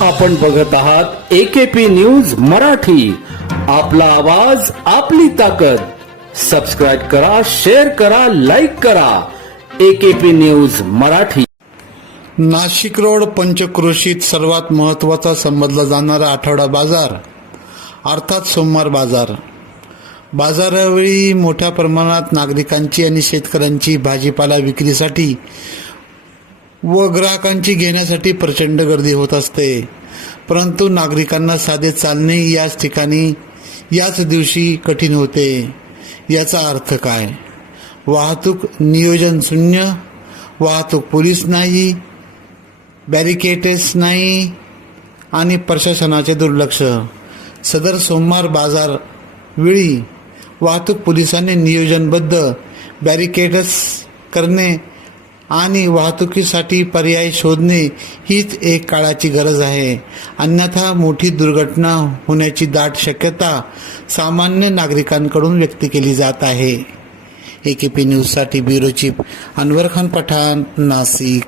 आपण बघत आहात एकेपी न्यूज मराठी. आपला आवाज आपली ताकद. सबस्क्राईब करा शेअर करा लाईक करा. AKP news Marathi. Nashik road पंचक्रोशीत सर्वात महत्त्वाचा समजला जाणारा आठवडा बाजार अर्थात सोमवार बाजार. बाजारावेळी मोठ्या प्रमाणात नागरिकांची आणि शेतकऱ्यांची भाजीपाला विक्रीसाठी व ग्राहकांची घेण्यासाठी प्रचंड गर्दी होत असते. परंतु नागरिकांना साधे चालणे याच ठिकाणी याच दिवशी कठीण होते. याचा अर्थ काय? वाहतूक नियोजन शून्य वाहतूक पोलीस नाही बॅरिकेटेस नाही आणि प्रशासनाचे दुर्लक्ष. सदर सोमवार बाजार वेळी वाहतूक पोलिसांनी नियोजनबद्ध बॅरिकेड्स करणे आणि वाहतुकीसाठी पर्याय शोधणे हीच एक काळाची गरज आहे. अन्यथा मोठी दुर्घटना होण्याची दाट शक्यता सामान्य नागरिकांकडून व्यक्त केली जात आहे. ए के पी न्यूजसाठी ब्युरो चीफ अनवर खान पठाण नाशिक